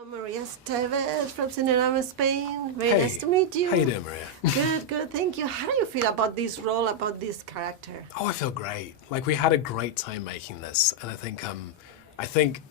I'm Maria Esteves from Cinerama, Spain. Very Hey, nice to meet you. how you doing, Maria? Good, good, thank you. How do you feel about this role, about this character? Oh, I feel great. Like, we had a great time making this, and I think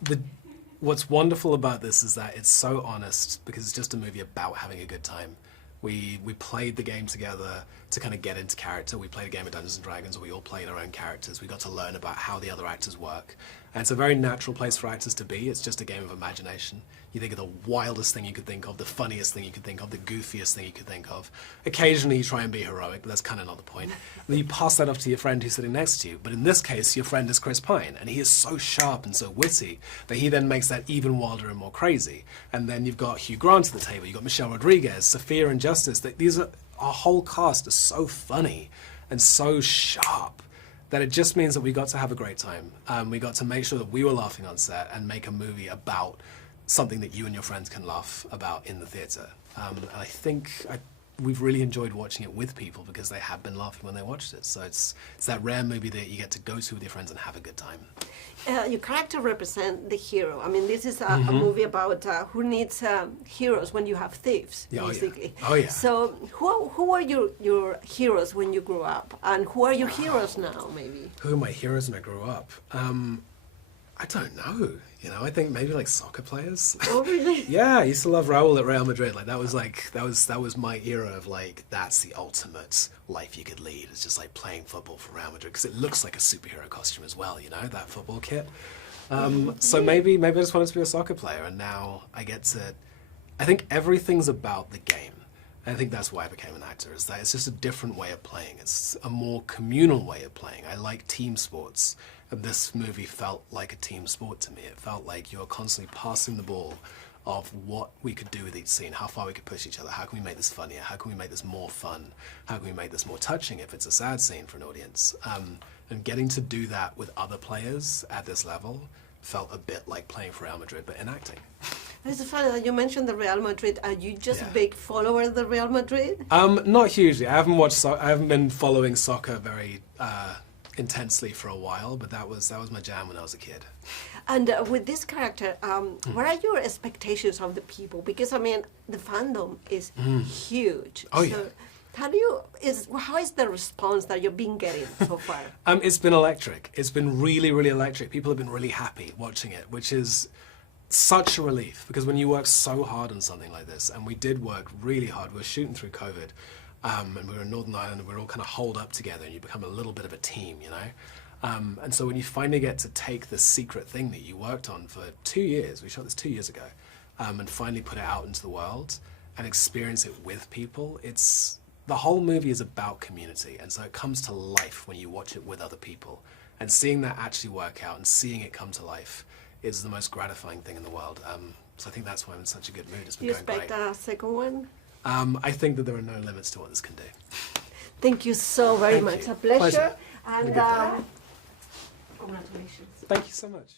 what's wonderful about this is that it's so honest because it's just a movie about having a good time. We played the game together to kind of get into character. We played a game of Dungeons and Dragons where we all played our own characters. We got to learn about how the other actors work. And it's a very natural place for actors to be. It's just a game of imagination. You think of the wildest thing you could think of, the funniest thing you could think of, the goofiest thing you could think of. Occasionally you try and be heroic, but that's kind of not the point. And then you pass that off to your friend who's sitting next to you. But in this case, your friend is Chris Pine, and he is so sharp and so witty that he then makes that even wilder and more crazy. And then you've got Hugh Grant at the table, you've got Michelle Rodriguez, Sophia and Justice. Our whole cast is so funny and so sharp that it just means that we got to have a great time. We got to make sure that we were laughing on set and make a movie about something that you and your friends can laugh about in the theatre. And I think we've really enjoyed watching it with people because they have been laughing when they watched it. So it's that rare movie that you get to go to with your friends and have a good time. Your character represents the hero. I mean, this is a movie about who needs heroes when you have thieves, basically. Oh yeah. So who are your heroes when you grew up? And who are your heroes now, maybe? Who are my heroes when I grew up? I don't know. You know, I think maybe like soccer players. Oh really? Yeah, I used to love Raul at Real Madrid. Like that was my era of like that's the ultimate life you could lead. It's just like playing football for Real Madrid because it looks like a superhero costume as well. You know, that football kit. So maybe I just wanted to be a soccer player, and now I get to. I think everything's about the game. I think that's why I became an actor, is that it's just a different way of playing. It's a more communal way of playing. I like team sports, and this movie felt like a team sport to me. It felt like you were constantly passing the ball of what we could do with each scene, how far we could push each other, how can we make this funnier, how can we make this more fun, how can we make this more touching if it's a sad scene for an audience. And getting to do that with other players at this level felt a bit like playing for Real Madrid, but in acting. It's funny that you mentioned the Real Madrid. Are you just a big follower of the Real Madrid? Not hugely. I haven't been following soccer very intensely for a while, but that was my jam when I was a kid. And with this character, what are your expectations of the people? Because I mean, the fandom is huge. Oh so how is the response that you've been getting so far? It's been electric. It's been really, really electric. People have been really happy watching it, which is such a relief, because when you work so hard on something like this, and we did work really hard, we were shooting through COVID, and we were in Northern Ireland, and we were all kind of holed up together, and you become a little bit of a team, you know? And so when you finally get to take this secret thing that you worked on for 2 years, we shot this 2 years ago, and finally put it out into the world and experience it with people, the whole movie is about community, and so it comes to life when you watch it with other people. And seeing that actually work out and seeing it come to life is the most gratifying thing in the world. So I think that's why I'm in such a good mood. It's been going great. Do you expect a second one? I think that there are no limits to what this can do. Thank you so very much. You. A pleasure. Pleasure. And congratulations. Thank you so much.